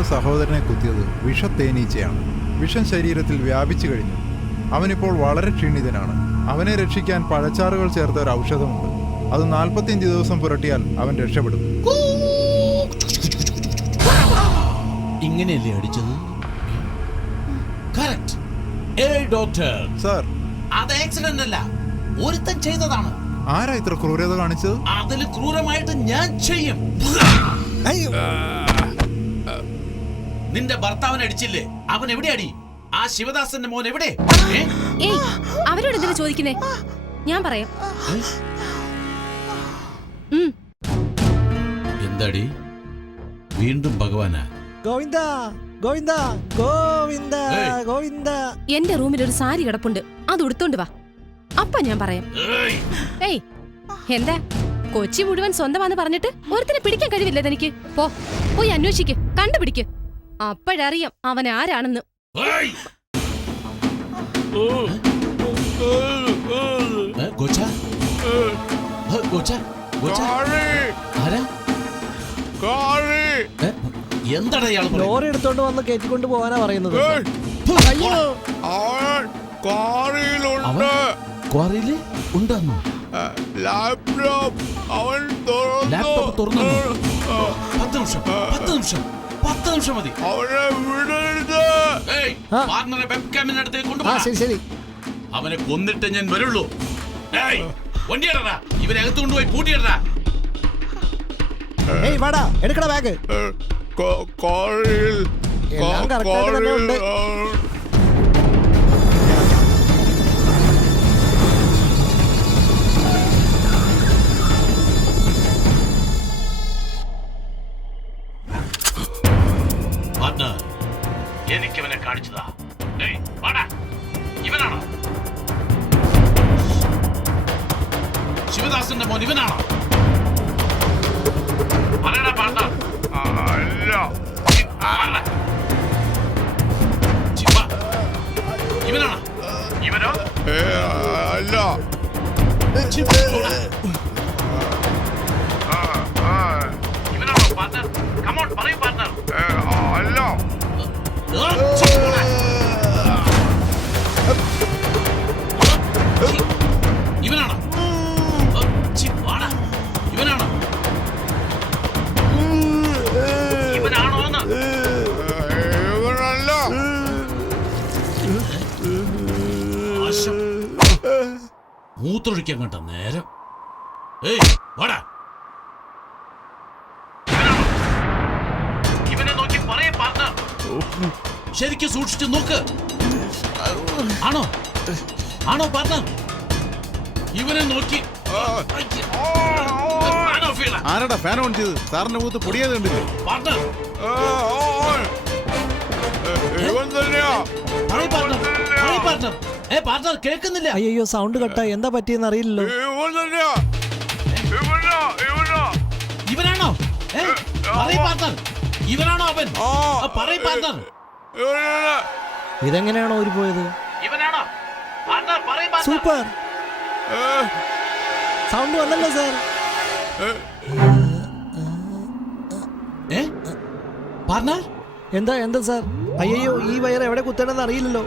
അവൻ്റെ സഹോദരനെ കുത്തിയത് വിഷത്തേനീച്ചയാണ്. വിഷം ശരീരത്തിൽ വ്യാപിച്ചു കഴിഞ്ഞു. അവനിപ്പോൾ വളരെ ക്ഷീണിതനാണ്. അവനെ രക്ഷിക്കാൻ പഴച്ചാറുകൾ ചേർത്ത ഒരു ഔഷധമുണ്ട്. അത് 45 ദിവസം പുരട്ടിയാൽ അവൻ രക്ഷപ്പെടും. ഇങ്ങനെയല്ലേ അടിച്ചത്? ഡോക്ടർ സാർ, അത് ആക്സിഡന്റ് അല്ല, ഒരുത്തൻ ചെയ്തതാണ്. ആരാ ഇത്ര ക്രൂരത കാണിച്ചത്? അതിൽ ക്രൂരമായിട്ട് ഞാൻ ചെയ്യും. നിന്റെ ഭർത്താവിനെ അടിച്ചില്ലേ? അവൻ എവിടെ അടി? ആ ശിവദാസന്റെ മോൻ എവിടെ? അവരോട് എന്തിനാ ചോദിക്കുന്നേ? ഞാൻ പറയാം. എന്താടി വീണ്ടും ഭഗവാനാ? ഗോവിന്ദ ഗോവിന്ദ ഗോവിന്ദ ഗോവിന്ദ. എന്റെ റൂമിൽ ഒരു സാരി കിടപ്പുണ്ട്, അത് ഉടുത്തോണ്ട് വാ, അപ്പ ഞാൻ പറയാം. ഏയ്, എന്താ കൊച്ചി മുഴുവൻ സ്വന്തമാന്ന് പറഞ്ഞിട്ട് ഒരുത്തിനെ പിടിക്കാൻ കഴിവില്ല തനിക്ക്? പോയി അന്വേഷിക്ക്, കണ്ടുപിടിക്ക്, അപ്പോഴറിയാം അവൻ ആരാണെന്ന്. എന്താണ് ലോറി എടുത്തോണ്ട് വന്ന് കയറ്റിക്കൊണ്ട് പോവാനാ പറയുന്നത്. ലാപ്ടോപ്പ് തുറന്നു. 10 നിമിഷം മതി. ശരി, അവനെ കൊന്നിട്ട് ഞാൻ വരുള്ളൂ. വണ്ടിയിടടാ, ഇവനകത്ത് കൊണ്ടുപോയി പൂട്ടിയിടടാ. വാടാ, എടുക്കടാ ബാഗ്. എല്ലാം കറക്റ്റായിട്ട് തന്നെ ഉണ്ട്. എനിക്കവനെ കാണിച്ചതാ. ഇവനാണോ ശിവദാസന്റെ മോൻ? ഇവനാണോ? പറയടാ പാർട്ണർ. ഇവനാണോ? ഇവനോ? അല്ല. ഇവനാണോ പാർട്ണർ? കമോൺ പറയൂ പാർട്ണർ. അല്ല. ഇവനാണോ? ഇവനാണോ? ഇവനാണോന്ന്? ഇവനല്ല. മൂത്രൊഴിക്കാൻ കണ്ട നേരം. വാടാ. ഇവനെ നോക്കി പറയേ പാർട്ണർ. ശരിക്കും സൂക്ഷിച്ചു നോക്ക്. ആണോ പാർട്ണർ? ഇവനെ നോക്കി. ആരാടാ ഫാൻ ഓൺ ചെയ്ത്? സാറിന്റെ മുഖത്ത് പൊടിയത് കണ്ടില്ലേ? പാർട്ണർ പാർട്ണർ കേൾക്കുന്നില്ല. അയ്യോ, സൗണ്ട് കട്ടാ. എന്താ പറ്റിയെന്ന് അറിയില്ലല്ലോ. ഇവനാണോ? പാർട്ണർ ഇവനാണോ അവൻ? പാർട്ണർ ഇതെങ്ങനെയാണോ ഊരി പോയത്? ഇവനാണോ? സൂപ്പർ സൗണ്ട് വന്നല്ലോ സാർ. പാർട്ണർ എന്താ സാർ? അയ്യോ, ഈ വയർ എവിടെ കുത്തേണ്ടതെന്ന് അറിയില്ലല്ലോ.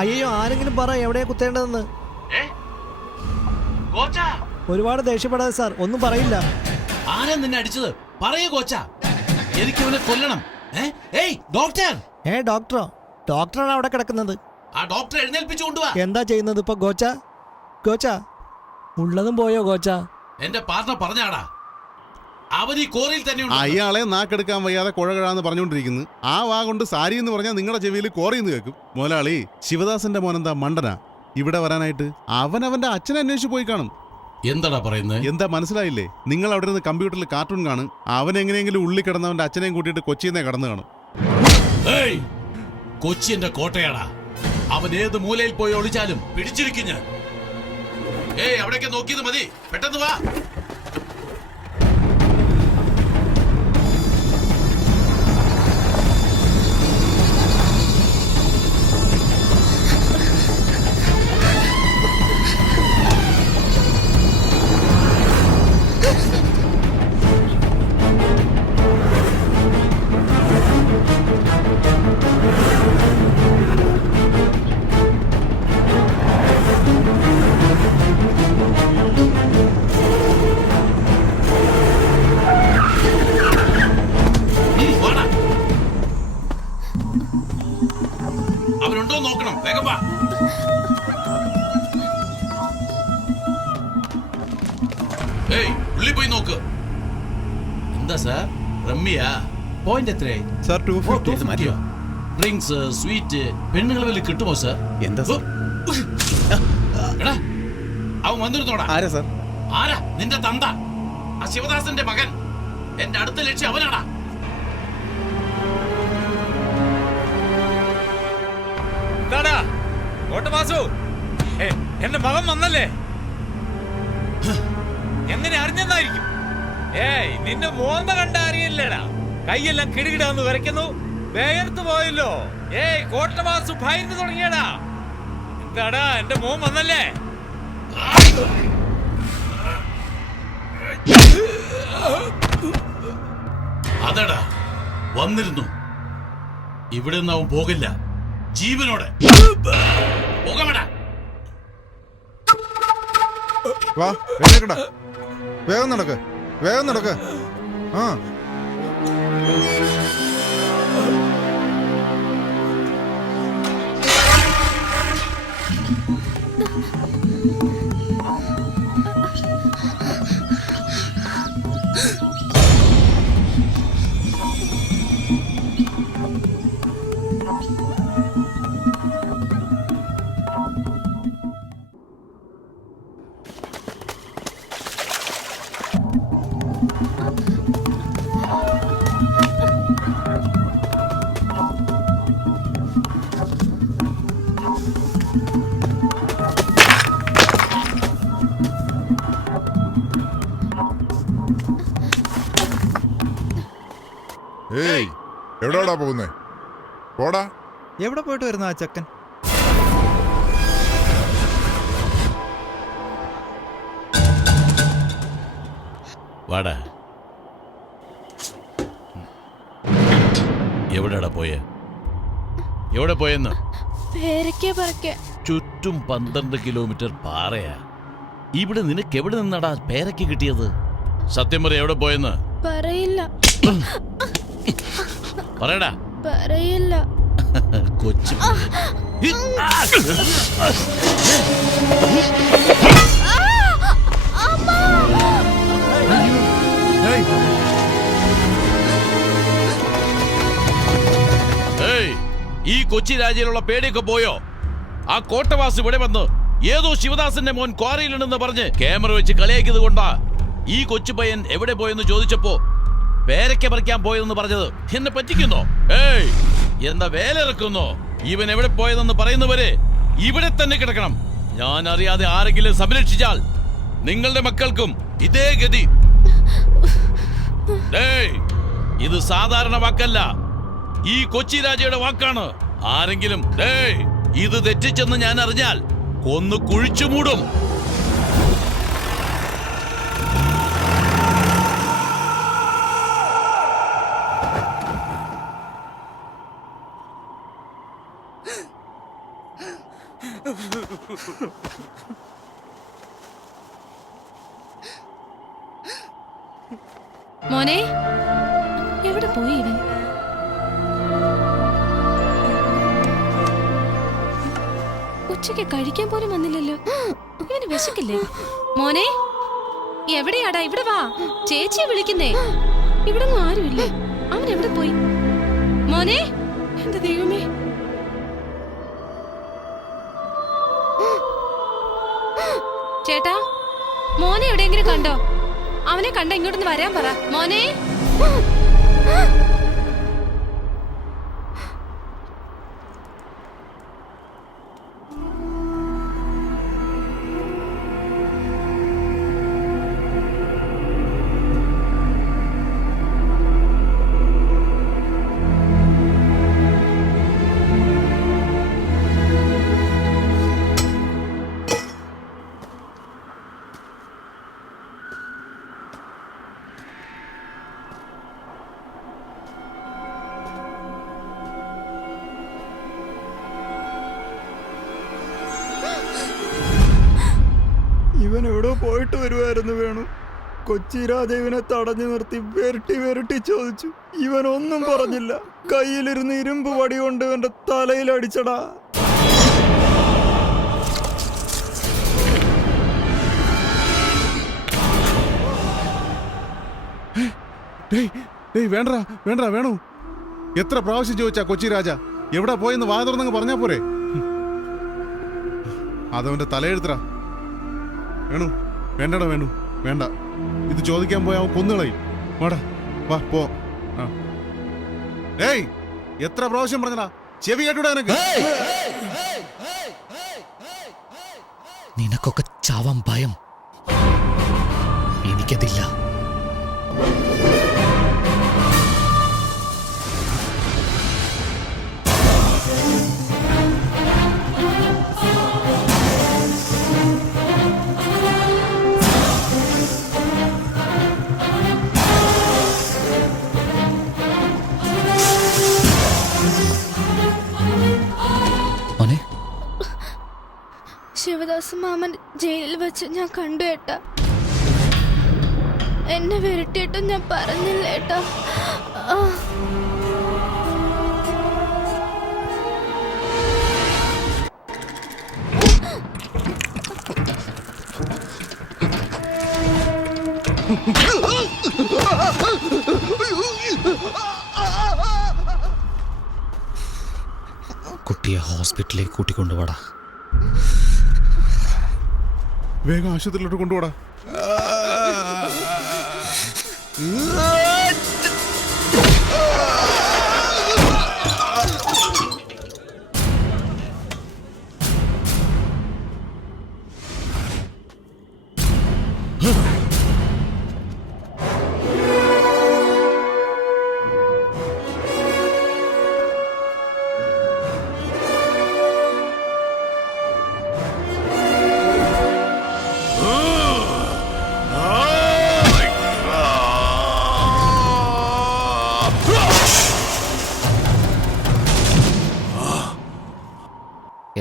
അയ്യോ, ആരെങ്കിലും പറ എവിടെയാ കുത്തേണ്ടതെന്ന്. ഒരുപാട് ദേഷ്യപ്പെടാതെ സാർ, ഒന്നും പറയില്ല. ആരാ നിന്നെ അടിച്ചത്? പറയൂ കോച്ച, എനിക്ക് അവനെ കൊല്ലണം. ഡോക്ടർ. ഡോക്ടറോ? ഡോക്ടറാണ് അവിടെ കിടക്കുന്നത്. ആ ഡോക്ടറെ എഴുന്നേൽപ്പിച്ചു കൊണ്ടുവാ. എന്താ ചെയ്യുന്നത് ഇപ്പൊ ഗോച്ച? ഉള്ളതും പോയോ ഗോച്ച? എന്റെ പാർട്ണർ പറഞ്ഞാടാ, അവൻ ഈ കോറിയിൽ തന്നെ. അയാളെ നാക്കെടുക്കാൻ വയ്യാതെ കുഴകഴാന്ന് പറഞ്ഞുകൊണ്ടിരിക്കുന്നു. ആ വാ കൊണ്ട് സാരി എന്ന് പറഞ്ഞാൽ നിങ്ങളുടെ ചെവിയിൽ കോറിയെന്ന് കേൾക്കും. മുതലാളി, ശിവദാസന്റെ മോനെന്താ മണ്ടനാ ഇവിടെ വരാനായിട്ട്? അവന്റെ അച്ഛനെ അന്വേഷിച്ച് പോയി കാണും. എന്താടാ പറയുന്നത്? എന്താ മനസ്സിലായില്ലേ? നിങ്ങൾ അവിടെ നിന്ന് കമ്പ്യൂട്ടറിൽ കാർട്ടൂൺ കാണും. അവൻ എങ്ങനെയെങ്കിലും ഉള്ളി കിടന്നവന്റെ അച്ഛനെയും കൂട്ടിയിട്ട് കൊച്ചിയിൽ കടന്നു കാണും. കൊച്ചി എന്റെ കോട്ടയാടാ. അവൻ ഏത് മൂലയിൽ പോയി ഒളിച്ചാലും പിടിച്ചിരിക്കും ഞാൻ. അവിടേക്ക് നോക്കിയത് മതി, പെട്ടെന്ന് വാ. ഉണ്ടോ നോക്കണം. വേഗം വാ. ഏയ്, ഉള്ളിൽ പോയി നോക്ക്. എന്താ സാർ, റമ്മിയാ? പോയിന്റ് എത്രയായി സാർ? 250. മതിയോ? ഡ്രിങ്ക്സ്, സ്വീറ്റ്, പെണ്ണുങ്ങൾ വല്ല കിട്ടുമോ സാർ? എന്താ സാർ? എടാ, അവൻ വന്നിരുന്നോടാ. ആരാ സാർ? ആരാ? നിന്റെ തന്ത, ആ ശിവദാസന്റെ മകൻ. എന്റെ അടുത്ത ലക്ഷ്യം അവനാടാ. എന്താടാ കോട്ടവാസു, എന്റെ മകൻ വന്നല്ലേ? എങ്ങനെ അറിഞ്ഞെന്നായിരിക്കും? ഏയ്, നിന്റെ മോന്ത കണ്ട അറിയില്ലടാ. കൈയെല്ലാം കിടുകിടാന്ന് വരയ്ക്കുന്നു, വേർത്ത് പോയല്ലോ. ഏയ് കോട്ടവാസു ഭയന്ന് തുടങ്ങിയടാ. എന്താടാ, എന്റെ മോൻ വന്നല്ലേ? അതെടാ, വന്നിരുന്നു. ഇവിടെ നിന്ന് അവൻ പോകില്ല, ജീവനോടെ പോകാമടാ. വാ, എഴുന്നേക്കടാ. വേഗം നടക്ക്, വേഗം നടക്ക്. ആ, ഏയ്, എവിടെയാടാ പോകുന്നേ? പോടാ. എവിടെ പോയിട്ട് വരുന്ന ആ ചെക്കൻ? വാടാ. എവിടെടാ പോയെ? എവിടെ പോയെന്ന്? ചുറ്റും 12 കിലോമീറ്റർ പാറയാ. ഇവിടെ നിനക്ക് എവിടെ നിന്നാടാ പേരയ്ക്ക് കിട്ടിയത്? സത്യം പറ, എവിടെ പോയെന്ന്? പറയില്ല. പറയടാ. പറയില്ല. കൊച്ചു ഈ കൊച്ചി രാജ്യയിലുള്ള പേടിയൊക്കെ പോയോ? ആ കോട്ടവാസ് ഇവിടെ വന്ന് ഏതോ ശിവദാസന്റെ മോൻ ക്വാറിയിലുണ്ടെന്ന് പറഞ്ഞ് ക്യാമറ വെച്ച് കളിയാക്കിയത് കൊണ്ടാ ഈ കൊച്ചു പയ്യൻ എവിടെ പോയെന്ന് ചോദിച്ചപ്പോ പേരയ്ക്ക പറിക്കാൻ പോയതെന്ന് പറഞ്ഞത്. എന്നെ പറ്റിക്കുന്നോ? ഏയ്, എന്താ വേല ഇറക്കുന്നോ? ഇവൻ എവിടെ പോയതെന്ന് പറയുന്നവരെ ഇവിടെ തന്നെ കിടക്കണം. ഞാൻ അറിയാതെ ആരെങ്കിലും സംരക്ഷിച്ചാൽ നിങ്ങളുടെ മക്കൾക്കും ഇതേ ഗതി. ഏയ്, ഇത് സാധാരണ വാക്കല്ല, ഈ കൊച്ചി രാജയുടെ വാക്കാണ്. ആരെങ്കിലും ഇത് തെറ്റിച്ചെന്ന് ഞാൻ അറിഞ്ഞാൽ കൊന്നു കുഴിച്ചു മൂടും. മോനെ, എവിടെ പോയി ഇവൻ? ഉച്ചയ്ക്ക് കഴിക്കാൻ പോലും വന്നില്ലല്ലോ. ഇവന് വിശക്കില്ലേ? മോനെ, എവിടെയാടാ? ഇവിടെ വാ, ചേച്ചിയെ വിളിക്കുന്നേ. ഇവിടെ ഒന്നും ആരുമില്ലേ. അവൻ എവിടെ പോയി? മോനെ, എന്റെ ദൈവമേ. ചേട്ടാ, മോനെ എവിടെയെങ്കിലും കണ്ടോ? അവനെ കണ്ട ഇങ്ങോട്ടൊന്ന് വരാൻ പറ. മോനെ, ഇവൻ എവിടെ പോയിട്ട് വരുമായിരുന്നു വേണു. കൊച്ചി രാജീവിനെ തടഞ്ഞു നിർത്തി വെരട്ടി വെരട്ടി ചോദിച്ചു. ഇവൻ ഒന്നും പറഞ്ഞില്ല. കയ്യിലിരുന്ന് ഇരുമ്പ് വടി കൊണ്ട് ഇവന്റെ തലയിൽ അടിച്ചടാ. വേണ്ട വേണ്ട വേണു, എത്ര പ്രാവശ്യം ചോദിച്ചാ കൊച്ചി രാജ എവിടെ പോയെന്ന് വാ തുറന്നങ്ങ് പറഞ്ഞാ പോരെ? അതവന്റെ തലയെഴുത്തറ. വേണു വേണ്ടടാ, വേണു വേണ്ട. ഇത് ചോദിക്കാൻ പോയാ അവൻ കൊന്നുകളയും. വാടാ, വാ പോ. ഏയ്, എത്ര പ്രാവശ്യം പറഞ്ഞടാ, ചെവി കേട്ടൂടാ നിനക്ക്? നിനക്കൊക്കെ ചാവാൻ ഭയം, എനിക്കതില്ല. ശിവദാസ് മാമൻ ജയിലിൽ വെച്ച് ഞാൻ കണ്ടു ഏട്ടാ. എന്നെ വിരട്ടിയിട്ടും ഞാൻ പറഞ്ഞില്ല ഏട്ടാ. കുട്ടിയെ ഹോസ്പിറ്റലിലേക്ക് കൂട്ടിക്കൊണ്ടുപോടാ. വേഗം ആശുപത്രിയിലോട്ട് കൊണ്ടുപോടാ.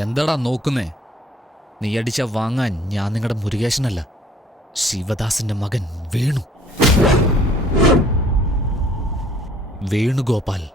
എന്താടാ നോക്കുന്നേ? നീ അടിച്ച വാങ്ങാൻ ഞാൻ നിങ്ങളുടെ മുരുകേശനല്ല, ശിവദാസിന്റെ മകൻ വേണു. വേണുഗോപാൽ.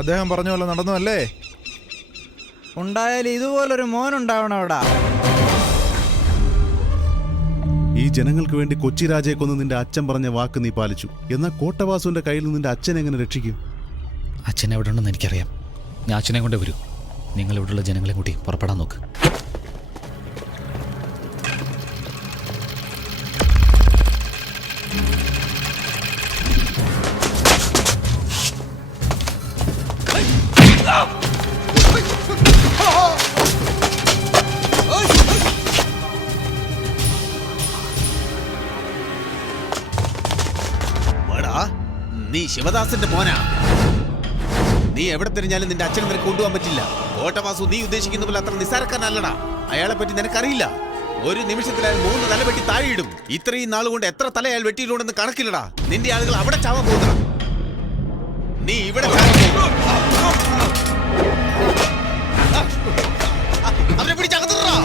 അദ്ദേഹം പറഞ്ഞ പോലെ നടന്നു അല്ലേ? ഉണ്ടായാലും ഇതുപോലൊരു മോനുണ്ടാവണോടാ. ഈ ജനങ്ങൾക്ക് വേണ്ടി കൊച്ചി രാജയെ കൊന്ന് നിന്റെ അച്ഛൻ പറഞ്ഞ വാക്ക് നീ പാലിച്ചു. എന്നാൽ കോട്ടവാസുവിന്റെ കയ്യിൽ നിന്ന് നിന്റെ അച്ഛനെ എങ്ങനെ രക്ഷിക്കും? അച്ഛൻ എവിടെ ഉണ്ടെന്ന് എനിക്കറിയാം. ഞാൻ അച്ഛനെ കൊണ്ടേ വരൂ. നിങ്ങൾ ഇവിടെയുള്ള ജനങ്ങളെ കൂട്ടി പുറപ്പെടാൻ നോക്ക്. നീ ശിവദാസന്റെ മോനാ. നീ എവിടെ തിരിഞ്ഞാലും നിന്റെ അച്ഛനെ നിനക്ക് കൊണ്ടുപോകാൻ പറ്റില്ല. കോട്ടവാസു നീ ഉദ്ദേശിക്കുന്ന പോലെ അത്ര നിസ്സാരക്കാരനല്ലടാ. അയാളെ പറ്റി നിനക്കറിയില്ല. ഒരു നിമിഷത്തിൽ അയാൾ 3 തല വെട്ടി താഴെയിടും. ഇത്രയും നാൾ കൊണ്ട് എത്ര തല അയാൾ വെട്ടിയിട്ടുണ്ടെന്ന് കണക്കില്ലടാ. നിന്റെ ആളുകൾ അവിടെ ചാവാൻ പോകുന്നടാ. നീ ഇവിടെ അവരെ പിടിച്ചകത്തിടാ.